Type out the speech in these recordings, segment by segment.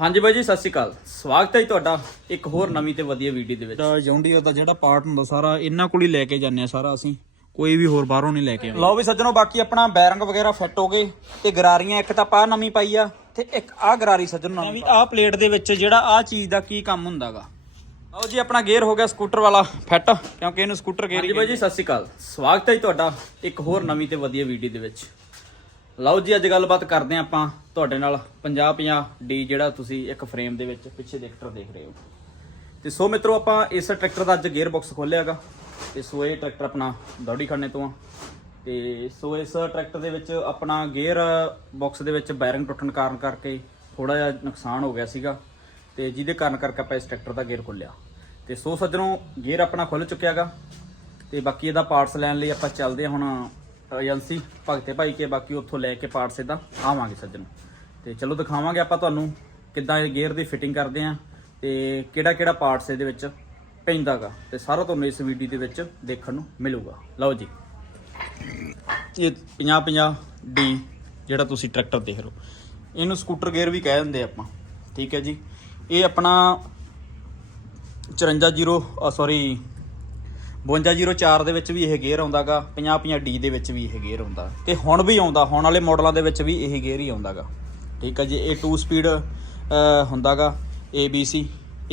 ਹਾਂਜੀ ਬਾਈ ਜੀ ਸਤਿ ਸ਼੍ਰੀ ਅਕਾਲ। ਸਵਾਗਤ ਹੈ ਜੀ ਤੁਹਾਡਾ ਇੱਕ ਹੋਰ ਨਵੀਂ ਤੇ ਵਧੀਆ ਵੀਡੀਓ ਦੇ ਵਿੱਚ। ਜੌਂਡੀਅਰ ਦਾ ਜਿਹੜਾ ਪਾਰਟ ਹੁੰਦਾ ਸਾਰਾ ਇਹਨਾਂ ਕੋਲ ਹੀ ਲੈ ਕੇ ਜਾਂਦੇ ਆ ਸਾਰਾ ਅਸੀਂ। ਕੋਈ ਵੀ ਹੋਰ ਬਾਹਰੋਂ ਨਹੀਂ ਲੈ ਕੇ ਆਉਂਦੇ। ਲਓ ਵੀ ਸੱਜਣੋ ਬਾਕੀ ਆਪਣਾ ਬੈਰਿੰਗ ਵਗੈਰਾ ਫਿੱਟ ਹੋ ਗਏ ਤੇ ਗਰਾਰੀਆਂ ਇੱਕ ਤਾਂ ਪਾ ਨਵੀਂ ਪਾਈ ਆ ਤੇ ਇੱਕ ਆ ਗਰਾਰੀ ਸੱਜਣੋ ਨਵੀਂ ਆਹ ਪਲੇਟ ਦੇ ਵਿੱਚ ਜਿਹੜਾ ਆਹ ਚੀਜ਼ ਦਾ ਕੀ ਕੰਮ ਹੁੰਦਾਗਾ? ਲਓ ਜੀ ਆਪਣਾ ਗੇਅਰ ਹੋ ਗਿਆ ਸਕੂਟਰ ਵਾਲਾ ਫਿੱਟ ਕਿਉਂਕਿ ਇਹਨੂੰ ਸਕੂਟਰ ਗੇਅਰ ਹਾਂਜੀ ਬਾਈ ਜੀ ਸਤਿ ਸ਼੍ਰੀ ਅਕਾਲ। ਸਵਾਗਤ ਹੈ ਜੀ ਤੁਹਾਡਾ ਇੱਕ ਹੋਰ ਨਵੀਂ ਤੇ ਵਧੀਆ ਵੀਡੀਓ ਦੇ ਵਿੱਚ। ਲਓ ਜੀ, ਅੱਜ ਗੱਲਬਾਤ ਕਰਦੇ ਹਾਂ ਆਪਾਂ ਤੁਹਾਡੇ ਨਾਲ। 50 50 ਡੀ ਜਿਹੜਾ ਤੁਸੀਂ ਇੱਕ ਫਰੇਮ ਦੇ ਵਿੱਚ ਪਿੱਛੇ ਦੇ ਟਰੈਕਟਰ ਦੇਖ ਰਹੇ ਹੋ। ਤੇ ਸੋ ਮਿੱਤਰੋ, ਆਪਾਂ ਇਸ ਟਰੈਕਟਰ ਦਾ ਅੱਜ ਗੇਅਰ ਬਾਕਸ ਖੋਲਿਆਗਾ ਤੇ ਸੋ ਇਹ ਟਰੈਕਟਰ ਆਪਣਾ ਦੌੜੀ ਖੜਨੇ ਤੋਂ ਆ। ਤੇ ਸੋ ਇਸ ਟਰੈਕਟਰ ਦੇ ਵਿੱਚ ਆਪਣਾ ਗੇਅਰ ਬਾਕਸ ਦੇ ਵਿੱਚ ਬੈਰਿੰਗ ਟੁੱਟਣ ਕਾਰਨ ਕਰਕੇ ਥੋੜਾ ਜਿਹਾ ਨੁਕਸਾਨ ਹੋ ਗਿਆ ਸੀਗਾ। ਤੇ ਜਿਹਦੇ ਕਾਰਨ ਕਰਕੇ ਆਪਾਂ ਇਸ ਟਰੈਕਟਰ ਦਾ ਗੇਅਰ ਖੋਲਿਆ ਤੇ ਸੋ ਸੱਜਣੋ ਗੇਅਰ ਆਪਣਾ ਖੁੱਲ ਚੁੱਕਿਆਗਾ। ਤੇ ਬਾਕੀ ਇਹਦਾ ਪਾਰਟਸ ਲੈਣ ਲਈ ਆਪਾਂ ਚੱਲਦੇ ਹਾਂ ਹੁਣ ਏਜੰਸੀ, ਭਗਤੇ ਭਾਈ, ਕੇ ਬਾਕੀ ਉੱਥੋਂ ਲੈ ਕੇ ਪਾਰਟਸ ਇਹਦਾ ਆਵਾਂਗੇ ਸੱਜਣ। ਤੇ ਚਲੋ ਦਿਖਾਵਾਂਗੇ ਆਪਾਂ ਤੁਹਾਨੂੰ ਕਿੱਦਾਂ ਇਹ ਗੇਅਰ ਦੀ ਫਿਟਿੰਗ ਕਰਦੇ ਆ ਤੇ ਕਿਹੜਾ ਕਿਹੜਾ ਪਾਰਟਸ ਇਹਦੇ ਵਿੱਚ ਪੈਂਦਾਗਾ ਤੇ ਸਾਰਾ ਤੁਹਾਨੂੰ ਇਸ ਵੀਡੀਓ ਦੇ ਵਿੱਚ ਦੇਖਣ ਨੂੰ ਮਿਲੂਗਾ। ਲਓ ਜੀ। ਇਹ 50 50 ਡੀ ਜਿਹੜਾ ਤੁਸੀਂ ਟਰੈਕਟਰ ਦੇਖ ਰਹੇ ਹੋ ਇਹਨੂੰ ਸਕੂਟਰ ਗੇਅਰ ਵੀ ਕਹਿ ਦਿੰਦੇ ਆਪਾਂ। ਠੀਕ ਹੈ ਜੀ। ਇਹ ਆਪਣਾ 54 ਸੌਰੀ 5204 ਦੇ ਵਿੱਚ ਵੀ ਇਹ ਗੇਅਰ ਆਉਂਦਾਗਾ 50 50 ਡੀ ਦੇ ਵਿੱਚ ਵੀ ਇਹ ਗੇਅਰ ਆਉਂਦਾ। ਤੇ ਹੁਣ ਵੀ ਆਉਂਦਾ ਹੁਣ ਵਾਲੇ ਮਾਡਲਾਂ ਦੇ ਵਿੱਚ ਵੀ ਇਹ ਗੇਅਰ ਹੀ ਆਉਂਦਾਗਾ। ਠੀਕ ਹੈ ਜੀ ਇਹ 2 ਸਪੀਡ ਹੁੰਦਾਗਾ ABC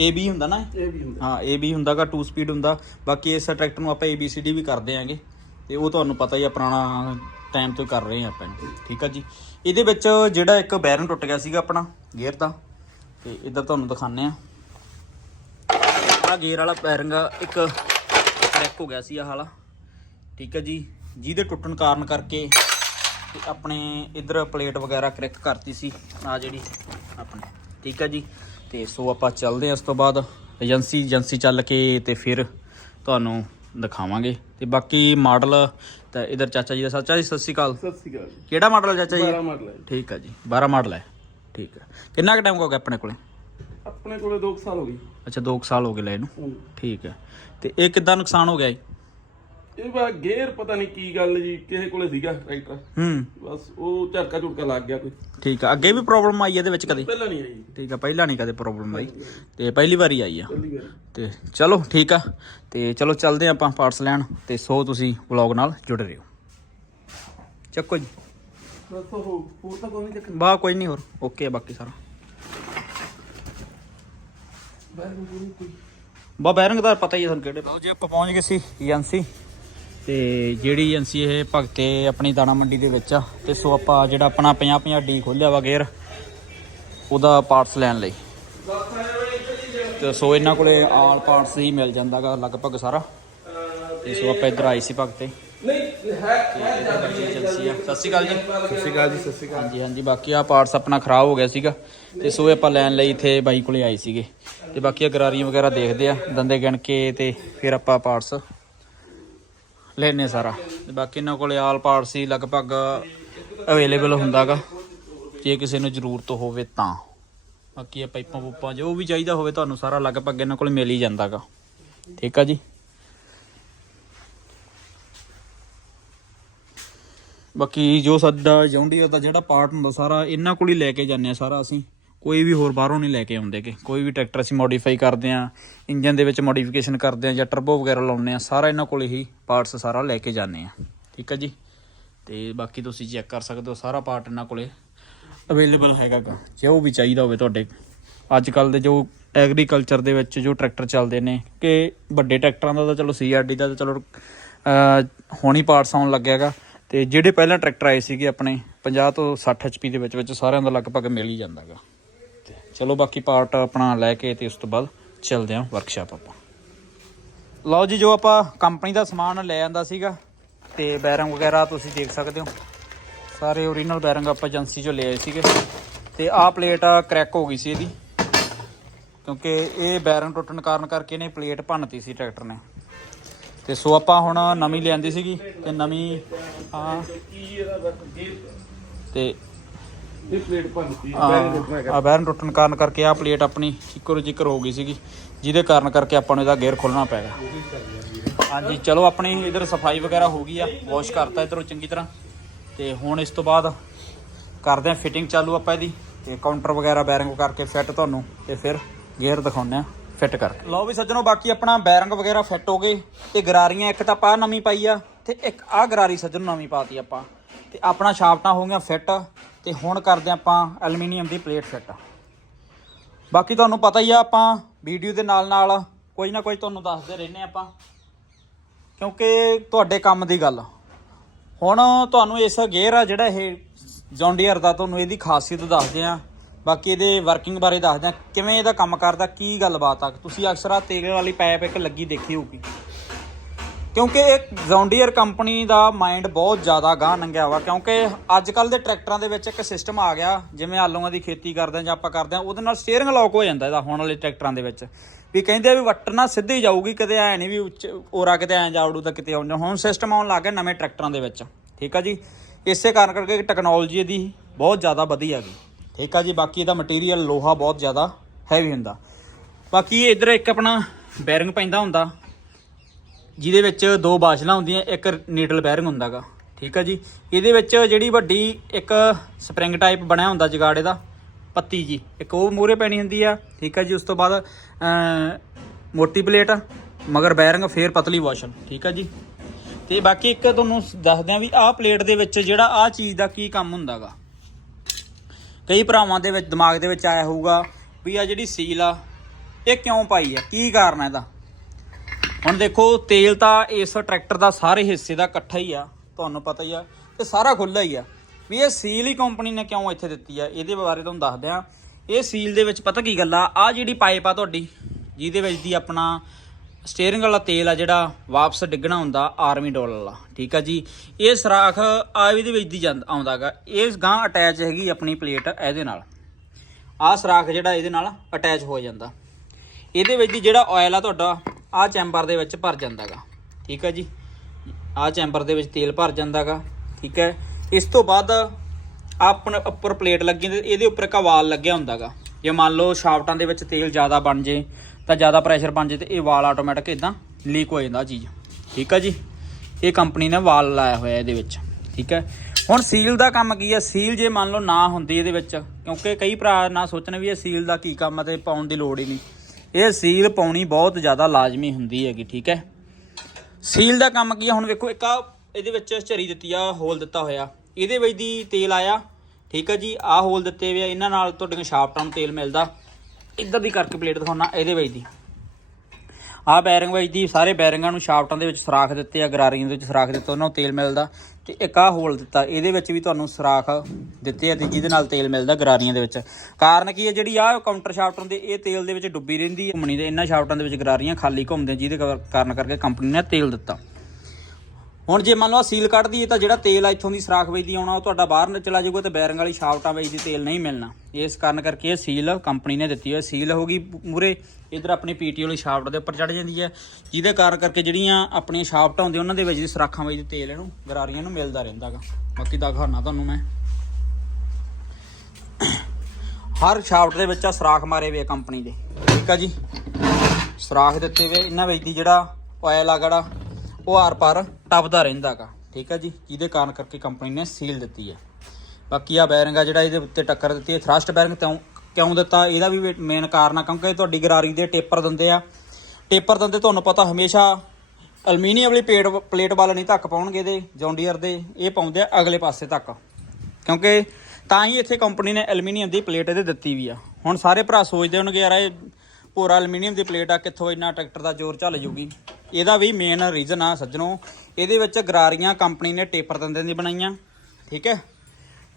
AB ਹੁੰਦਾ ਨਾ ਵੀ ਹੁੰਦਾ। ਹਾਂ AB ਹੁੰਦਾਗਾ 2 ਸਪੀਡ ਹੁੰਦਾ। ਬਾਕੀ ਇਸ ਟਰੈਕਟਰ ਨੂੰ ਆਪਾਂ ABCD ਵੀ ਕਰਦੇ ਆਂਗੇ ਤੇ ਉਹ ਤੁਹਾਨੂੰ ਪਤਾ ਹੀ ਆ ਪੁਰਾਣਾ ਟਾਈਮ ਤੋਂ ਕਰ ਰਹੇ ਆ ਆਪਾਂ। ਠੀਕ ਆ ਜੀ? ਇਹਦੇ ਵਿੱਚ ਜਿਹੜਾ ਇੱਕ ਬੈਰਿੰਗ ਟੁੱਟ ਗਿਆ ਸੀਗਾ ਆਪਣਾ ਗੇਅਰ ਦਾ। ਤੇ ਇੱਧਰ ਤੁਹਾਨੂੰ ਦਿਖਾਣੇ ਆ। ਆ ਗੇਅਰ ਵਾਲਾ ਬੈਰਿੰਗ ਇੱਕ ਕਰੈਕ ਹੋ ਗਿਆ ਸੀ ਆਹ ਵਾਲਾ। ਠੀਕ ਹੈ ਜੀ। ਜਿਹਦੇ ਟੁੱਟਣ ਕਾਰਨ ਕਰਕੇ ਤੇ ਆਪਣੇ ਇਧਰ ਪਲੇਟ ਵਗੈਰਾ ਕਰੈਕ ਕਰਤੀ ਸੀ ਆ ਜਿਹੜੀ ਆਪਣੇ। ਠੀਕ ਹੈ ਜੀ। ਤੇ ਸੋ ਆਪਾਂ ਚੱਲਦੇ ਹਾਂ ਇਸ ਤੋਂ ਬਾਅਦ। ਏਜੰਸੀ ਏਜੰਸੀ ਚੱਲ ਕੇ ਤੇ ਫਿਰ ਤੁਹਾਨੂੰ ਦਿਖਾਵਾਂਗੇ। ਤੇ ਬਾਕੀ ਮਾਡਲ ਤਾਂ ਇਧਰ ਚਾਚਾ ਜੀ ਦਾ। ਚਾਚਾ ਜੀ ਸਤਿ ਸ਼੍ਰੀ ਅਕਾਲ। ਸਤਿ ਸ਼੍ਰੀ ਅਕਾਲ ਕਿਹੜਾ ਮਾਡਲ ਚਾਚਾ ਜੀ? 12 ਮਾਡਲ ਹੈ। ਠੀਕ ਹੈ ਜੀ। 12 ਮਾਡਲ ਹੈ ਠੀਕ ਹੈ। ਕਿੰਨਾ ਕੁ ਟਾਈਮ ਹੋ ਗਿਆ ਆਪਣੇ ਕੋਲੇ? ਆਪਣੇ ਕੋਲੇ 2 ਸਾਲ ਹੋ ਗਏ ਅੱਛਾ 2 ਸਾਲ ਹੋ ਗਏ ਲੈ ਇਹਨੂੰ? ਠੀਕ ਹੈ। ਤੇ ਇਹ ਕਿੱਦਾਂ ਨੁਕਸਾਨ ਹੋ ਗਿਆ ਜੀ? ਇਹ ਬਾ ਗੇਅਰ ਪਤਾ ਨਹੀਂ ਕੀ ਗੱਲ ਜੀ ਕਿਸੇ ਕੋਲੇ ਸੀਗਾ ਟਰੈਕਟਰ। ਹੂੰ। ਬਸ ਉਹ ਝਟਕਾ ਝੁਟਕਾ ਲੱਗ ਗਿਆ ਕੋਈ। ਠੀਕ ਆ ਅੱਗੇ ਵੀ ਪ੍ਰੋਬਲਮ ਆਈ ਇਹਦੇ ਵਿੱਚ ਕਦੇ? ਪਹਿਲਾਂ ਨਹੀਂ ਆਈ ਠੀਕ ਆ ਪਹਿਲਾਂ ਨਹੀਂ ਕਦੇ ਪ੍ਰੋਬਲਮ ਆਈ। ਤੇ ਪਹਿਲੀ ਵਾਰੀ ਆਈ ਆ। ਪਹਿਲੀ ਵਾਰ। ਤੇ ਚਲੋ ਠੀਕ ਆ। ਤੇ ਚਲੋ ਚੱਲਦੇ ਆਪਾਂ ਪਾਰਟਸ ਲੈਣ। ਤੇ ਸੋ ਤੁਸੀਂ ਵਲੌਗ ਨਾਲ ਜੁੜੇ ਰਹੋ। ਚੱਕੋ ਜੀ। ਬਸ ਹੋਰ ਤਾਂ ਕੋਈ ਨਹੀਂ ਬਾ ਕੋਈ ਨਹੀਂ ਹੋਰ। ਓਕੇ ਬਾਕੀ ਸਾਰਾ। ਬਾ ਬੈਰਿੰਗ ਦਾ ਪਤਾ ਹੀ ਹੈ ਤੁਹਾਨੂੰ ਕਿਹੜੇ ਲਓ ਜੀ, ਆਪਾਂ ਪਹੁੰਚ ਗਏ ਸੀ ਏਜੰਸੀ। ਤੇ ਜਿਹੜੀ ਏਜੰਸੀ ਇਹ ਭਗਤੇ ਆਪਣੀ ਦਾਣਾ ਮੰਡੀ ਦੇ ਵਿੱਚ ਆ, ਤੇ ਸੋ ਆਪਾਂ ਜਿਹੜਾ ਆਪਣਾ 50 50 ਡੀ ਖੋਲਿਆ ਵਾ ਗੇਅਰ, ਉਹਦਾ ਪਾਰਟਸ ਲੈਣ ਲਈ। ਤੇ ਸੋ ਇਹਨਾਂ ਕੋਲੇ ਆਲ ਪਾਰਟਸ ਹੀ ਮਿਲ ਜਾਂਦਾਗਾ, ਲਗਭਗ ਸਾਰਾ। ਤੇ ਸੋ ਆਪਾਂ ਇੱਧਰ ਆਏ ਸੀ ਭਗਤੇ। ਸਤਿ ਸ਼੍ਰੀ ਅਕਾਲ ਜੀ। ਸਤਿ ਸ਼੍ਰੀ ਅਕਾਲ ਜੀ ਸਤਿ ਸ਼੍ਰੀ ਹਾਂਜੀ ਹਾਂਜੀ ਬਾਕੀ ਆ ਪਾਰਟਸ ਆਪਣਾ ਖਰਾਬ ਹੋ ਗਿਆ ਸੀਗਾ ਤੇ ਸੋ ਇਹ ਆਪਾਂ ਲੈਣ ਲਈ ਇੱਥੇ ਬਾਈ ਕੋਲੇ ਆਏ ਸੀਗੇ। ਤੇ ਬਾਕੀ ਆ ਗਰਾਰੀਆਂ ਵਗੈਰਾ ਦੇਖਦੇ ਆ ਦੰਦੇ ਗਿਣ ਕੇ ਤੇ ਫਿਰ ਆਪਾਂ ਪਾਰਟਸ ਲੈਣੇ ਸਾਰਾ। ਤੇ ਬਾਕੀ ਇਹਨਾਂ ਕੋਲੇ ਆਲ ਪਾਰਟਸ ਹੀ ਲਗਭਗ ਅਵੇਲੇਬਲ ਹੁੰਦਾਗਾ। ਜੇ ਕਿਸੇ ਨੂੰ ਜ਼ਰੂਰਤ ਹੋਵੇ ਤਾਂ। ਬਾਕੀ ਆ ਪਾਈਪਾਂ ਪੂਪਾਂ ਜੋ ਵੀ ਚਾਹੀਦਾ ਹੋਵੇ ਤੁਹਾਨੂੰ ਸਾਰਾ ਲਗਭਗ ਇਹਨਾਂ ਕੋਲ ਮਿਲ ਹੀ ਜਾਂਦਾਗਾ। ਠੀਕ ਆ ਜੀ? ਬਾਕੀ ਜੋ ਸਾਡਾ ਜੌਂਡੀਅਰ ਦਾ ਜਿਹੜਾ ਪਾਰਟ ਹੁੰਦਾ ਸਾਰਾ, ਇਹਨਾਂ ਕੋਲ ਹੀ ਲੈ ਕੇ ਜਾਂਦੇ ਆ ਸਾਰਾ ਅਸੀਂ। ਕੋਈ ਵੀ ਹੋਰ ਬਾਹਰੋਂ ਨਹੀਂ ਲੈ ਕੇ ਆਉਂਦੇ ਕਿ ਕੋਈ ਵੀ ਟਰੈਕਟਰ ਅਸੀਂ ਮੋਡੀਫਾਈ ਕਰਦੇ ਆ ਇੰਜਨ ਦੇ ਵਿੱਚ ਮੋਡੀਫਿਕੇਸ਼ਨ ਕਰਦੇ ਆ ਜਾਂ ਟਰਬੋ ਵਗੈਰਾ ਲਾਉਂਦੇ ਆ ਸਾਰਾ ਇਹਨਾਂ ਕੋਲ ਹੀ ਪਾਰਟਸ ਸਾਰਾ ਲੈ ਕੇ ਜਾਂਦੇ ਆ ਠੀਕ ਹੈ ਜੀ? ਤੇ ਬਾਕੀ ਤੁਸੀਂ ਚੈੱਕ ਕਰ ਸਕਦੇ ਹੋ, ਸਾਰਾ ਪਾਰਟ ਇਹਨਾਂ ਕੋਲੇ ਅਵੇਲੇਬਲ ਹੈਗਾ ਗਾ। ਜੋ ਵੀ ਚਾਹੀਦਾ ਹੋਵੇ ਤੁਹਾਡੇ ਅੱਜ ਕੱਲ ਦੇ ਜੋ ਐਗਰੀਕਲਚਰ ਦੇ ਵਿੱਚ ਜੋ ਟਰੈਕਟਰ ਚੱਲਦੇ ਨੇ, ਕਿ ਵੱਡੇ ਟਰੈਕਟਰਾਂ ਦਾ ਤਾਂ ਚਲੋ ਸੀਆਰਡੀ ਦਾ ਤਾਂ ਚਲੋ ਹੁਣ ਹੀ ਪਾਰਟਸ ਆਉਣ ਲੱਗਿਆਗਾ ਤੇ ਜਿਹੜੇ ਪਹਿਲਾਂ ਟਰੈਕਟਰ ਆਏ ਸੀਗੇ ਆਪਣੇ 50 ਤੋਂ 60 ਐਚਪੀ ਦੇ ਵਿੱਚ ਵਿੱਚ ਸਾਰਿਆਂ ਦਾ ਲਗਭਗ ਮਿਲ ਹੀ ਜਾਂਦਾਗਾ। ਤੇ ਚਲੋ ਬਾਕੀ ਪਾਰਟ ਆਪਣਾ ਲੈ ਕੇ ਤੇ ਉਸ ਤੋਂ ਬਾਅਦ ਚੱਲਦੇ ਆਂ ਵਰਕਸ਼ਾਪ ਆਪਾਂ। ਲਓ ਜੀ, ਜੋ ਆਪਾਂ ਕੰਪਨੀ ਦਾ ਸਮਾਨ ਲੈ ਆਂਦਾ ਸੀਗਾ, ਤੇ ਬੈਰਿੰਗ ਵਗੈਰਾ ਤੁਸੀਂ ਦੇਖ ਸਕਦੇ ਹੋ। ਸਾਰੇ ਓਰੀਜਨਲ ਬੈਰਿੰਗ ਆਪਾਂ ਏਜੰਸੀ ਚੋਂ ਲੈ ਆਏ ਸੀਗੇ। ਤੇ ਆਹ ਪਲੇਟ ਕ੍ਰੈਕ ਹੋ ਗਈ ਸੀ ਇਹਦੀ। ਕਿਉਂਕਿ ਇਹ ਬੈਰਿੰਗ ਟੁੱਟਣ ਕਾਰਨ ਕਰਕੇ ਇਹਨੇ ਪਲੇਟ ਭੰਨਤੀ ਸੀ ਟਰੈਕਟਰ ਨੇ। ਤੇ ਸੋ ਆਪਾਂ ਹੁਣ ਨਵੀਂ ਲਿਆਂਦੀ ਸੀਗੀ ਤੇ ਨਵੀਂ ਆ। ਤੇ ਇਹ ਪਲੇਟ ਭੰਨਤੀ ਆ ਬੈਰਨ ਟੁੱਟਣ ਕਾਰਨ ਕਰਕੇ ਆ ਪਲੇਟ ਆਪਣੀ ਚਿੱਕਰ ਚਿੱਕਰ ਹੋ ਗਈ ਸੀਗੀ ਜਿਹਦੇ ਕਾਰਨ ਕਰਕੇ ਆਪਾਂ ਨੂੰ ਇਹਦਾ ਗੇਅਰ ਖੋਲਣਾ ਪੈ ਗਿਆ। ਹਾਂਜੀ ਚਲੋ ਆਪਣੀ ਇਧਰ ਸਫ਼ਾਈ ਵਗੈਰਾ ਹੋ ਗਈ ਆ ਵਾਸ਼ ਕਰਤਾ ਇਧਰੋਂ ਚੰਗੀ ਤਰ੍ਹਾਂ। ਤੇ ਹੁਣ ਇਸ ਤੋਂ ਬਾਅਦ ਕਰਦੇ ਆ ਫਿਟਿੰਗ ਚਾਲੂ ਆਪਾਂ ਇਹਦੀ ਤੇ ਕਾਊਂਟਰ ਵਗੈਰਾ ਬੈਰਿੰਗ ਕਰਕੇ ਫਿੱਟ ਤੁਹਾਨੂੰ ਤੇ ਫਿਰ ਗੇਅਰ ਦਿਖਾਉਂਦੇ ਆ। ਫਿੱਟ ਕਰਕੇ। ਲਓ ਵੀ ਸੱਜਣੋ, ਬਾਕੀ ਆਪਣਾ ਬੈਰਿੰਗ ਵਗੈਰਾ ਫਿੱਟ ਹੋ ਗਏ ਤੇ ਗਰਾਰੀਆਂ, ਇੱਕ ਤਾਂ ਪਾ ਨਵੀਂ ਪਾਈ ਆ ਤੇ ਇੱਕ ਆ ਗਰਾਰੀ ਸੱਜਣੋ ਨਵੀਂ ਪਾਤੀ ਆਪਾਂ। ਤੇ ਆਪਣਾ ਸ਼ਾਫਟਾਂ ਹੋ ਗਈਆਂ ਫਿੱਟ ਤੇ ਹੁਣ ਕਰਦੇ ਆਪਾਂ ਐਲੂਮੀਨੀਅਮ ਦੀ ਪਲੇਟ ਫਿੱਟ ਬਾਕੀ ਤੁਹਾਨੂੰ ਪਤਾ ਹੀ ਆ ਆਪਾਂ ਵੀਡੀਓ ਦੇ ਨਾਲ ਨਾਲ ਕੋਈ ਨਾ ਕੋਈ ਤੁਹਾਨੂੰ ਦੱਸਦੇ ਰਹਿੰਦੇ ਆਪਾਂ, ਕਿਉਂਕਿ ਤੁਹਾਡੇ ਕੰਮ ਦੀ ਗੱਲ। ਹੁਣ ਤੁਹਾਨੂੰ ਇਸ ਗੇਅਰ ਆ ਜਿਹੜਾ ਇਹ ਜੌਂਡੀਅਰ ਦਾ, ਤੁਹਾਨੂੰ ਇਹਦੀ ਖਾਸੀਅਤ ਦੱਸਦੇ ਆ। ਬਾਕੀ ਇਹਦੇ ਵਰਕਿੰਗ ਬਾਰੇ ਦੱਸਦੇ ਆ ਕਿਵੇਂ ਇਹਦਾ ਕੰਮ ਕਰਦਾ ਕੀ ਗੱਲਬਾਤ ਆ? ਤੁਸੀਂ ਅਕਸਰ ਆ ਤੇਲ ਵਾਲੀ ਪਾਈਪ ਇੱਕ ਲੱਗੀ ਦੇਖੀ ਹੋਊਗੀ। ਕਿਉਂਕਿ ਇਹ ਜੌਂਡੀਅਰ ਕੰਪਨੀ ਦਾ ਮਾਈਂਡ ਬਹੁਤ ਜ਼ਿਆਦਾ ਗਾਂਹ ਲੰਘਿਆ ਵਾ। ਕਿਉਂਕਿ ਅੱਜ ਕੱਲ ਦੇ ਟਰੈਕਟਰਾਂ ਦੇ ਵਿੱਚ ਇੱਕ ਸਿਸਟਮ ਆ ਗਿਆ, ਜਿਵੇਂ ਆਲੂਆਂ ਦੀ ਖੇਤੀ ਕਰਦੇ ਆ ਜਾਂ ਆਪਾਂ ਕਰਦੇ ਆ ਉਹਦੇ ਨਾਲ ਸਟੀਅਰਿੰਗ ਲੌਕ ਹੋ ਜਾਂਦਾ ਇਹਦਾ ਹੁਣ ਵਾਲੇ ਟਰੈਕਟਰਾਂ ਦੇ ਵਿੱਚ। ਵੀ ਕਹਿੰਦੇ ਆ ਵੀ ਵੱਟ ਨਾ ਸਿੱਧੀ ਜਾਊਗੀ ਕਦੇ ਐ ਨਹੀਂ ਵੀ ਉੱਚ ਔਰਾ ਕਿਤੇ ਐ ਜਾਵੜੂ ਤਾਂ ਕਿਤੇ ਆਉਣ ਹੁਣ ਸਿਸਟਮ ਆਉਣ ਲੱਗ ਗਿਆ ਨਵੇਂ ਟਰੈਕਟਰਾਂ ਦੇ ਵਿੱਚ। ਠੀਕ ਆ ਜੀ? ਇਸੇ ਕਾਰਨ ਕਰਕੇ ਟੈਕਨੋਲੋਜੀ ਇਹਦੀ ਬਹੁਤ ਜ਼ਿਆਦਾ ਵਧੀ ਗਈ ਠੀਕ ਆ ਜੀ ਬਾਕੀ ਇਹਦਾ ਮਟੀਰੀਅਲ ਲੋਹਾ ਬਹੁਤ ਜ਼ਿਆਦਾ ਹੈਵੀ ਹੁੰਦਾ। ਬਾਕੀ ਇਧਰ ਇੱਕ ਆਪਣਾ ਬੈਰਿੰਗ ਪੈਂਦਾ ਹੁੰਦਾ ਜਿਹਦੇ ਵਿੱਚ ਦੋ ਬਾਸ਼ਲਾਂ ਹੁੰਦੀਆਂ ਇੱਕ ਨੀਡਲ ਬੈਰਿੰਗ ਹੁੰਦਾਗਾ ਠੀਕ ਆ ਜੀ। ਇਹਦੇ ਵਿੱਚ ਜਿਹੜੀ ਵੱਡੀ ਇੱਕ ਸਪਰਿੰਗ ਟਾਈਪ ਬਣਿਆ ਹੁੰਦਾ ਜਗਾੜੇ ਦਾ ਪੱਤੀ ਜੀ ਇੱਕ ਉਹ ਮੂਰੇ ਪੈਣੀ ਹੁੰਦੀ ਆ ਠੀਕ ਆ ਜੀ ਉਸ ਤੋਂ ਬਾਅਦ ਅਮ, ਮੋਟੀ ਪਲੇਟ ਮਗਰ ਬੈਰਿੰਗ ਫੇਰ ਪਤਲੀ ਵਾਸ਼ਲ ਠੀਕ ਆ ਜੀ। ਤੇ ਬਾਕੀ ਇੱਕ ਤੁਹਾਨੂੰ ਦੱਸਦੇ ਆ ਵੀ ਆਹ ਪਲੇਟ ਦੇ ਵਿੱਚ ਜਿਹੜਾ ਆਹ ਚੀਜ਼ ਦਾ ਕੀ ਕੰਮ ਹੁੰਦਾਗਾ। ਕਈ ਭਰਾਵਾਂ ਦੇ ਵਿੱਚ, ਦਿਮਾਗ ਦੇ ਵਿੱਚ ਆਇਆ ਹੋਊਗਾ ਵੀ ਆ ਜਿਹੜੀ ਸੀਲ ਆ, ਇਹ ਕਿਉਂ ਪਾਈ ਆ? ਕੀ ਕਾਰਨ ਹੈ ਇਹਦਾ? ਹੁਣ ਦੇਖੋ, ਤੇਲ ਤਾਂ ਇਸ ਟਰੈਕਟਰ ਦਾ ਸਾਰੇ ਹਿੱਸੇ ਦਾ ਇਕੱਠਾ ਹੀ ਆ, ਤੁਹਾਨੂੰ ਪਤਾ ਹੀ ਆ, ਤੇ ਸਾਰਾ ਖੁੱਲਾ ਹੀ ਆ। ਵੀ ਇਹ ਸੀਲ ਹੀ ਕੰਪਨੀ ਨੇ ਕਿਉਂ ਇੱਥੇ ਦਿੱਤੀ ਆ? ਇਹਦੇ ਬਾਰੇ ਤੁਹਾਨੂੰ ਦੱਸਦੇ ਆ। ਇਹ ਸੀਲ ਦੇ ਵਿੱਚ ਪਤਾ ਕੀ ਗੱਲ ਆ? ਆ ਜਿਹੜੀ ਪਾਈਪ ਆ ਤੁਹਾਡੀ, ਜਿਹਦੇ ਵਿੱਚ ਦੀ ਆਪਣਾ ਸਟੀਅਰਿੰਗ ਵਾਲਾ ਤੇਲ ਆ ਜਿਹੜਾ ਵਾਪਸ ਡਿੱਗਣਾ ਹੁੰਦਾ ਆਰਮੀ ਡੋਲ ਵਾਲਾ, ਠੀਕ ਆ ਜੀ? ਇਹ ਸਰਾਖ ਆ ਇਹਦੇ ਵਿੱਚ ਦੀ ਜਾਂਦਾ ਆਉਂਦਾਗਾ ਇਹ ਗਾਂ ਅਟੈਚ ਹੈਗੀ ਆਪਣੀ ਪਲੇਟ ਇਹਦੇ ਨਾਲ। ਆਹ ਸਰਾਖ ਜਿਹੜਾ ਇਹਦੇ ਨਾਲ ਅਟੈਚ ਹੋ ਜਾਂਦਾ। ਇਹਦੇ ਵਿੱਚ ਦੀ ਜਿਹੜਾ ਆਇਲ ਆ ਤੁਹਾਡਾ, ਆਹ ਚੈਂਬਰ ਦੇ ਵਿੱਚ ਭਰ ਜਾਂਦਾਗਾ ਠੀਕ ਆ ਜੀ? ਆਹ ਚੈਂਬਰ ਦੇ ਵਿੱਚ ਤੇਲ ਭਰ ਜਾਂਦਾਗਾ ਠੀਕ ਹੈ? ਇਸ ਤੋਂ ਬਾਅਦ ਆਪਣੇ ਉੱਪਰ ਪਲੇਟ ਲੱਗੀ ਇਹਦੇ ਉੱਪਰ ਇੱਕ ਵਾਲ ਲੱਗਿਆ ਹੁੰਦਾਗਾ ਜੇ ਮੰਨ ਲਓ ਸ਼ਾਫਟਾਂ ਦੇ ਵਿੱਚ ਤੇਲ ਜ਼ਿਆਦਾ ਬਣ ਜੇ ਤਾਂ ਜ਼ਿਆਦਾ ਪ੍ਰੈਸ਼ਰ ਬਣ ਜੇ ਤੇ ਇਹ ਵਾਲ ਆਟੋਮੈਟਿਕ ਇਦਾਂ ਲੀਕ ਹੋ ਜਾਂਦਾ ਚੀਜ਼। ਠੀਕ ਹੈ ਜੀ? ਇਹ ਕੰਪਨੀ ਨੇ ਵਾਲ ਲਾਇਆ ਹੋਇਆ ਇਹਦੇ ਵਿੱਚ। ਠੀਕ ਹੈ ਹੁਣ ਸੀਲ ਦਾ ਕੰਮ ਕੀ ਹੈ ਸੀਲ ਜੇ ਮੰਨ ਲਓ ਨਾ ਹੁੰਦੀ ਇਹਦੇ ਵਿੱਚ, ਕਿਉਂਕਿ ਕਈ ਭਰਾ ਨਾ ਸੋਚਣ ਵੀ ਇਹ ਸੀਲ ਦਾ ਕੀ ਕੰਮ ਹੈ ਤੇ ਪਾਉਣ ਦੀ ਲੋੜ ਹੀ ਨਹੀਂ। ਇਹ ਸੀਲ ਪਾਉਣੀ ਬਹੁਤ ਜ਼ਿਆਦਾ ਲਾਜ਼ਮੀ ਹੁੰਦੀ ਹੈਗੀ, ਠੀਕ ਹੈ ਸੀਲ ਦਾ ਕੰਮ ਕੀ ਹੈ ਹੁਣ ਵੇਖੋ, ਇੱਕ ਆ ਇਹਦੇ ਵਿੱਚ ਝਰੀ ਦਿੱਤੀ ਆ ਹੋਲ ਦਿੱਤਾ ਹੋਇਆ। ਇਹਦੇ ਵਿੱਚ ਦੀ ਤੇਲ ਆਇਆ, ਠੀਕ ਹੈ ਜੀ? ਆਹ ਹੋਲ ਦਿੱਤੇ ਹੋਏ ਆ, ਇਹਨਾਂ ਨਾਲ ਤੁਹਾਡੀਆਂ ਸ਼ਾਫਟਾਂ ਨੂੰ ਤੇਲ ਮਿਲਦਾ। ਇੱਧਰ ਦੀ ਕਰਕੇ ਪਲੇਟ ਦਿਖਾਉਣਾ, ਇਹਦੇ ਵਿੱਚ ਦੀ। ਆਹ ਬੈਰਿੰਗ ਵਿੱਚ ਦੀ, ਸਾਰੇ ਬੈਰਿੰਗਾਂ ਨੂੰ ਸ਼ਾਫਟਾਂ ਦੇ ਵਿੱਚ ਸਰਾਖ ਦਿੱਤੇ ਆ, ਗਰਾਰੀਆਂ ਦੇ ਵਿੱਚ ਸਰਾਖ ਦਿੱਤਾ, ਉਹਨਾਂ ਨੂੰ ਤੇਲ ਮਿਲਦਾ। ਤੇ ਇੱਕ ਆਹ ਹੋਲ ਦਿੱਤਾ, ਇਹਦੇ ਵਿੱਚ ਵੀ ਤੁਹਾਨੂੰ ਸਰਾਖ ਦਿੱਤੇ ਆ ਤੇ ਜਿਹਦੇ ਨਾਲ ਤੇਲ ਮਿਲਦਾ ਗਰਾਰੀਆਂ ਦੇ ਵਿੱਚ। ਕਾਰਨ ਕੀ ਹੈ ਜਿਹੜੀ ਆਹ ਕਾਊਂਟਰ ਸ਼ਾਫਟ ਹੁੰਦੇ, ਇਹ ਤੇਲ ਦੇ ਵਿੱਚ ਡੁੱਬੀ ਰਹਿੰਦੀ ਹੈ। ਘੁੰਮਣੀ ਦੇ ਇਹਨਾਂ ਸ਼ਾਫਟਾਂ ਦੇ ਵਿੱਚ ਗਰਾਰੀਆਂ ਖਾਲੀ ਘੁੰਮਦੇ ਜਿਹਦੇ ਕਰ- ਕਾਰਨ ਕਰਕੇ ਕੰਪਨੀ ਨੇ ਤੇਲ ਦਿੱਤਾ। ਹੁਣ ਜੇ ਮੰਨ ਲਓ ਆਹ ਸੀਲ ਕੱਢ ਦਈਏ ਤਾਂ ਜਿਹੜਾ ਤੇਲ ਆ ਇੱਥੋਂ ਦੀ ਸਰਾਖ ਵੇਚਦੀ ਆਉਣਾ, ਉਹ ਤੁਹਾਡਾ ਬਾਹਰ ਨਾ ਚਲਾ ਜਾਊਗਾ ਤੇ ਬੈਰਿੰਗ ਵਾਲੀ ਸ਼ਾਫਟਾਂ ਵੇਚਦੀ ਤੇਲ ਨਹੀਂ ਮਿਲਣਾ। ਇਸ ਕਾਰਨ ਕਰਕੇ ਇਹ ਸੀਲ ਕੰਪਨੀ ਨੇ ਦਿੱਤੀ ਹੋਈ ਸੀਲ ਹੋਗੀ ਮੂਰੇ ਇਧਰ ਆਪਣੀ ਪੀਟੀ ਵਾਲੀ ਸ਼ਾਫਟ ਦੇ ਉੱਪਰ ਚੜ ਜਾਂਦੀ ਹੈ, ਜਿਹਦੇ ਕਾਰਨ ਕਰਕੇ ਜਿਹੜੀਆਂ ਆਪਣੀਆਂ ਸ਼ਾਫਟਾਂ ਹੁੰਦੀਆਂ, ਉਹਨਾਂ ਦੇ ਵਿੱਚ ਦੀ ਸਰਾਖਾਂ ਵਿੱਚ ਤੇਲ ਇਹਨੂੰ, ਗਰਾਰੀਆਂ ਨੂੰ ਮਿਲਦਾ ਰਹਿੰਦਾਗਾ ਬਾਕੀ ਦਾ ਦਿਖਾਉਣਾ ਤੁਹਾਨੂੰ ਮੈਂ। ਹਰ ਸ਼ਾਫਟ ਦੇ ਵਿੱਚ ਆ ਸਰਾਖ ਮਾਰੇ ਵੇ ਕੰਪਨੀ ਦੇ। ਠੀਕ ਆ ਜੀ। ਸਰਾਖ ਦਿੱਤੇ ਵੇ, ਇਹਨਾਂ ਵਿੱਚ ਦੀ ਜਿਹੜਾ ਆਇਲ ਆ ਗੜਾ ਉਹ ਆਰ ਪਾਰ ਟੱਪਦਾ ਰਹਿੰਦਾਗਾ ਠੀਕ ਹੈ ਜੀ? ਜਿਹਦੇ ਕਾਰਨ ਕਰਕੇ ਕੰਪਨੀ ਨੇ ਸੀਲ ਦਿੱਤੀ ਹੈ ਬਾਕੀ ਆ ਬੈਰਿੰਗ ਆ ਜਿਹੜਾ ਇਹਦੇ ਉੱਤੇ ਟੱਕਰ ਦਿੱਤੀ ਹੈ ਥਰਸਟ ਬੈਰਿੰਗ ਕਿਉਂ ਕਿਉਂ ਦਿੱਤਾ? ਇਹਦਾ ਵੀ ਮੇਨ ਕਾਰਨ ਆ, ਕਿਉਂਕਿ ਤੁਹਾਡੀ ਗਰਾਰੀ ਦੇ ਟੇਪਰ ਦਿੰਦੇ ਆ। ਟੇਪਰ ਦਿੰਦੇ ਤੁਹਾਨੂੰ ਪਤਾ ਹਮੇਸ਼ਾ ਅਲਮੀਨੀਅਮ ਵਾਲੀ ਪਲੇਟ ਪਲੇਟ ਵਾਲਾ ਨਹੀਂ ਧੱਕ ਪਾਉਣਗੇ ਇਹਦੇ ਜੌਂਡੀਅਰ ਦੇ। ਇਹ ਪਾਉਂਦੇ ਆ ਅਗਲੇ ਪਾਸੇ ਤੱਕ। ਕਿਉਂਕਿ ਤਾਂ ਹੀ ਇੱਥੇ ਕੰਪਨੀ ਨੇ ਐਲੂਮੀਨੀਅਮ ਦੀ ਪਲੇਟ ਇਹਦੇ ਦਿੱਤੀ ਵੀ ਆ। ਹੁਣ ਸਾਰੇ ਭਰਾ ਸੋਚਦੇ ਹੋਣਗੇ, ਯਾਰ ਇਹ ਪੂਰਾ ਐਲੂਮੀਨੀਅਮ ਦੀ ਪਲੇਟ ਆ, ਕਿੱਥੋਂ ਇੰਨਾ ਟਰੈਕਟਰ ਦਾ ਜ਼ੋਰ ਚੱਲ ਜੂਗੀ? ਇਹਦਾ ਵੀ ਮੇਨ ਰੀਜ਼ਨ ਆ ਸੱਜਣੋ, ਇਹਦੇ ਵਿੱਚ ਗਰਾਰੀਆਂ ਕੰਪਨੀ ਨੇ ਟੇਪਰ ਦੰਦਾਂ ਦੀ ਬਣਾਈਆਂ, ਠੀਕ ਹੈ?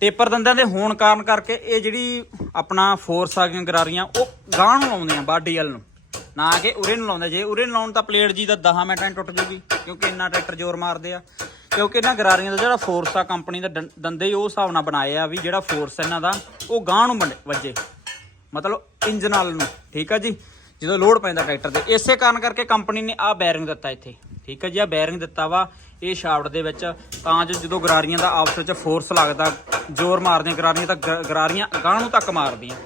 ਟੇਪਰ ਦੰਦਾਂ ਦੇ ਹੋਣ ਕਾਰਨ ਕਰਕੇ ਇਹ ਜਿਹੜੀ ਆਪਣਾ ਫੋਰਸ ਆ ਗਈਆਂ ਗਰਾਰੀਆਂ, ਉਹ ਗਾਂਹ ਨੂੰ ਲਾਉਂਦੀਆਂ ਬਾਡੀ ਵੱਲ ਨੂੰ। ਨਾ ਕਿ ਉਰੇ ਨੂੰ ਲਾਉਂਦੇ, ਜੇ ਉਰੇ ਨੂੰ ਲਾਉਣ ਤਾਂ ਪਲੇਟ ਜੀ ਦਾ 10 ਮਿੰਟਾਂ 'ਚ ਟੁੱਟ ਜੂਗੀ, ਕਿਉਂਕਿ ਇੰਨਾ ਟਰੈਕਟਰ ਜ਼ੋਰ ਮਾਰਦੇ ਆ। ਕਿਉਂਕਿ ਇਹਨਾਂ ਗਰਾਰੀਆਂ ਦਾ ਜਿਹੜਾ ਫੋਰਸ ਆ ਕੰਪਨੀ ਦਾ ਦੰ- ਦੰਦੇ ਹੀ ਉਹ ਹਿਸਾਬ ਨਾਲ ਬਣਾਏ ਆ ਵੀ ਜਿਹੜਾ ਫੋਰਸ ਇਹਨਾਂ ਦਾ, ਉਹ ਗਾਂਹ ਨੂੰ ਵੰਡ- ਵੱਜੇ। ਮਤਲਬ ਇੰਜਨ ਵਾਲ ਨੂੰ, ਠੀਕ ਆ ਜੀ? ਜਦੋਂ ਲੋਡ ਪੈਂਦਾ ਟਰੈਕਟਰ ਤੇ, ਇਸੇ ਕਾਰਨ ਕਰਕੇ ਕੰਪਨੀ ਨੇ ਆਹ ਬੈਰਿੰਗ ਦਿੱਤਾ ਇੱਥੇ। ਠੀਕ ਹੈ ਜੀ, ਆਹ ਬੈਰਿੰਗ ਦਿੱਤਾ ਵਾ, ਇਹ ਸ਼ਾਫਟ ਦੇ ਵਿੱਚ। ਤਾਂ ਜੋ ਜਦੋਂ ਗਰਾਰੀਆਂ ਦਾ ਆਪਸ ਵਿੱਚ ਫੋਰਸ ਲੱਗਦਾ, ਜ਼ੋਰ ਮਾਰਦੀਆਂ ਗਰਾਰੀਆਂ ਤਾਂ ਗਰਾਰੀਆਂ ਗਾਹ ਨੂੰ ਤੱਕ ਮਾਰਦੀਆਂ।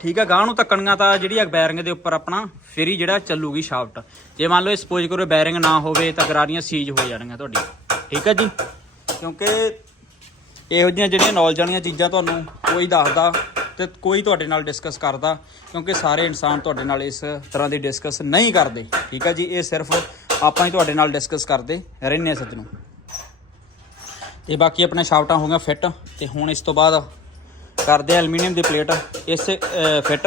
ਠੀਕ ਹੈ ਗਾਹ ਨੂੰ ਤੱਕਣੀਆਂ ਤਾਂ ਜਿਹੜੀ ਆ ਬੈਰਿੰਗ ਦੇ ਉੱਪਰ ਆਪਣਾ ਫਿਰ ਹੀ ਜਿਹੜਾ ਚੱਲੂਗੀ ਸ਼ਾਫਟ ਜੇ ਮੰਨ ਲਓ ਸਪੋਜ਼ ਕਰੋ ਬੈਰਿੰਗ ਨਾ ਹੋਵੇ ਤਾਂ ਗਰਾਰੀਆਂ ਸੀਜ ਹੋ ਜਾਣਗੀਆਂ ਤੁਹਾਡੀ। ਠੀਕ ਹੈ ਜੀ, ਕਿਉਂਕਿ ਇਹੋ ਜਿਹੀਆਂ ਜਿਹੜੀਆਂ ਨੌਲੇਜ ਵਾਲੀਆਂ ਚੀਜ਼ਾਂ ਤੁਹਾਨੂੰ ਕੋਈ ਦੱਸਦਾ ਤੇ ਕੋਈ ਤੁਹਾਡੇ ਨਾਲ ਡਿਸਕਸ ਕਰਦਾ, ਕਿਉਂਕਿ ਸਾਰੇ ਇਨਸਾਨ ਤੁਹਾਡੇ ਨਾਲ ਇਸ ਤਰ੍ਹਾਂ ਦੀ ਡਿਸਕਸ ਨਹੀਂ ਕਰਦੇ। ਠੀਕ ਹੈ ਜੀ, ਇਹ ਸਿਰਫ ਆਪਾਂ ਹੀ ਤੁਹਾਡੇ ਨਾਲ ਡਿਸਕਸ ਕਰਦੇ ਰਹਿੰਦੇ ਹਾਂ ਸੱਜਣੋਂ। ਤੇ ਬਾਕੀ ਆਪਣੇ ਸ਼ਾਫਟਾਂ ਹੋ ਗਈਆਂ ਫਿੱਟ ਤੇ ਹੁਣ ਇਸ ਤੋਂ ਬਾਅਦ ਕਰਦੇ ਆ ਐਲੂਮੀਨੀਅਮ ਦੀ ਪਲੇਟ ਇਸੇ ਫਿੱਟ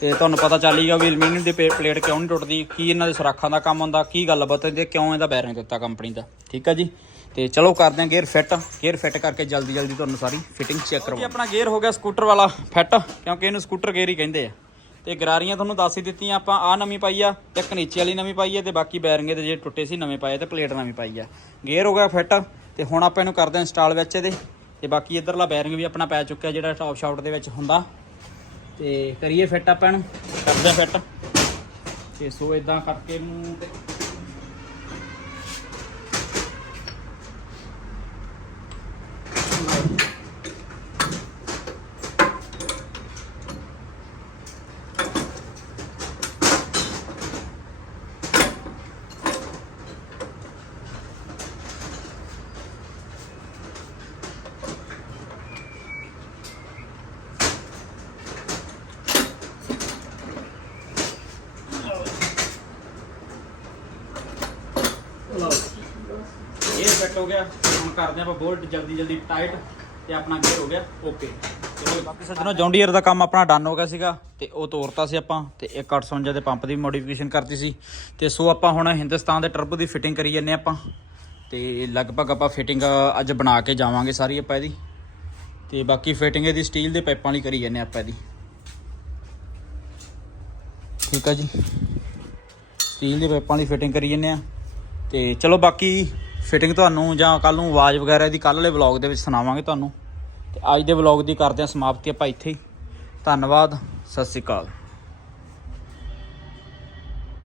ਤੇ ਤੁਹਾਨੂੰ ਪਤਾ ਚੱਲ ਹੀਗਾ ਵੀ ਐਲੂਮੀਨੀਅਮ ਦੀ ਪੇ- ਪਲੇਟ ਕਿਉਂ ਨਹੀਂ ਟੁੱਟਦੀ, ਕੀ ਇਹਨਾਂ ਦੇ ਸੁਰਾਖਾਂ ਦਾ ਕੰਮ ਹੁੰਦਾ, ਕੀ ਗੱਲਬਾਤ ਹੈ, ਤੇ ਕਿਉਂ ਇਹਦਾ ਬੈਰਿੰਗ ਦਿੱਤਾ ਕੰਪਨੀ ਦਾ। ਠੀਕ ਆ ਜੀ? ਤੇ ਚਲੋ ਕਰਦੇ ਆ ਗੇਅਰ ਫਿੱਟ ਗੇਅਰ ਫਿੱਟ ਕਰਕੇ ਜਲਦੀ ਜਲਦੀ ਤੁਹਾਨੂੰ ਸਾਰੀ ਫਿਟਿੰਗ ਚੈੱਕ ਕਰਵਾਓ ਆਪਣਾ ਗੇਅਰ ਹੋ ਗਿਆ ਸਕੂਟਰ ਵਾਲਾ ਫਿੱਟ ਕਿਉਂਕਿ ਇਹਨੂੰ ਸਕੂਟਰ ਗੇਅਰ ਹੀ ਕਹਿੰਦੇ ਆ। ਤੇ ਗਰਾਰੀਆਂ ਤੁਹਾਨੂੰ ਦੱਸ ਹੀ ਦਿੱਤੀਆਂ ਆਪਾਂ ਆ ਨਵੀਂ ਪਾਈ ਆ ਇੱਕ ਨੀਚੇ ਵਾਲੀ ਨਵੀਂ ਪਾਈ ਆ ਤੇ ਬਾਕੀ ਬੈਰਿੰਗ ਦੇ ਜਿਹੜੇ ਟੁੱਟੇ ਸੀ ਨਵੇਂ ਪਾਏ ਤੇ ਪਲੇਟ ਨਵੀਂ ਪਾਈ ਆ। ਗੇਅਰ ਹੋ ਗਿਆ ਫਿੱਟ ਤੇ ਹੁਣ ਆਪਾਂ ਇਹਨੂੰ ਕਰਦੇ ਆ ਇੰਸਟਾਲ ਵਿੱਚ ਇਹਦੇ। ਤੇ ਬਾਕੀ ਇਧਰਲਾ ਬੈਰਿੰਗ ਵੀ ਆਪਣਾ ਪੈ ਚੁੱਕਿਆ ਜਿਹੜਾ ਟੌਪ ਸ਼ਾਫਟ ਦੇ ਵਿੱਚ ਹੁੰਦਾ। ਤੇ ਕਰੀਏ ਫਿੱਟ ਆਪਾਂ ਇਹਨੂੰ ਕਰਦੇ ਫਿੱਟ ਤੇ ਸੋ ਇਦਾਂ ਕਰਕੇ ਇਹਨੂੰ ਤੇ ਇਹ ਫਿੱਟ ਹੋ ਗਿਆ। ਹੁਣ ਕਰਦੇ ਆਪਾਂ ਬੋਲਟ ਜਲਦੀ ਜਲਦੀ ਟਾਈਟ ਤੇ ਆਪਣਾ ਗੇਅਰ ਹੋ ਗਿਆ। ਓਕੇ ਚਲੋ। ਬਾਕੀ ਸੱਜਣੋ ਜੌਂਡੀਅਰ ਦਾ ਕੰਮ ਆਪਣਾ ਡਨ ਹੋ ਗਿਆ ਸੀਗਾ ਤੇ ਉਹ ਤੋਰਤਾ ਸੀ ਆਪਾਂ ਤੇ 1.850 ਦੇ ਪੰਪ ਦੀ ਮੋਡੀਫਿਕੇਸ਼ਨ ਕਰਤੀ ਸੀ। ਤੇ ਸੋ ਆਪਾਂ ਹੁਣ ਹਿੰਦੁਸਤਾਨ ਦੇ ਟਰਬੋ ਦੀ ਫਿਟਿੰਗ ਕਰੀ ਜੰਨੇ ਆਪਾਂ। ਤੇ ਲਗਭਗ ਆਪਾਂ ਫਿਟਿੰਗ ਅੱਜ ਬਣਾ ਕੇ ਜਾਵਾਂਗੇ ਸਾਰੀ ਆਪਾਂ ਇਹਦੀ। ਤੇ ਬਾਕੀ ਫਿਟਿੰਗ ਇਹਦੀ ਸਟੀਲ ਦੇ ਪਾਈਪਾਂ ਲਈ ਕਰੀ ਜੰਨੇ ਆਪਾਂ ਇਹਦੀ। ਠੀਕ ਆ ਜੀ। ਸਟੀਲ ਦੇ ਪਾਈਪਾਂ ਦੀ ਫਿਟਿੰਗ ਕਰੀ ਜੰਨੇ ਆ ਤੇ ਚਲੋ ਬਾਕੀ ਫਿਟਿੰਗ ਤੁਹਾਨੂੰ ਜਾਂ ਕੱਲ ਨੂੰ ਆਵਾਜ਼ ਵਗੈਰਾ ਦੀ ਕੱਲ ਵਾਲੇ ਵਲੌਗ ਦੇ ਵਿੱਚ ਸੁਣਾਵਾਂਗੇ ਤੁਹਾਨੂੰ। ਤੇ ਅੱਜ ਦੇ ਵਲੌਗ ਦੀ ਕਰਦੇ ਹਾਂ ਸਮਾਪਤੀ ਆਪਾਂ ਇੱਥੇ ਹੀ। ਧੰਨਵਾਦ, ਸਤਿ ਸ਼੍ਰੀ ਅਕਾਲ।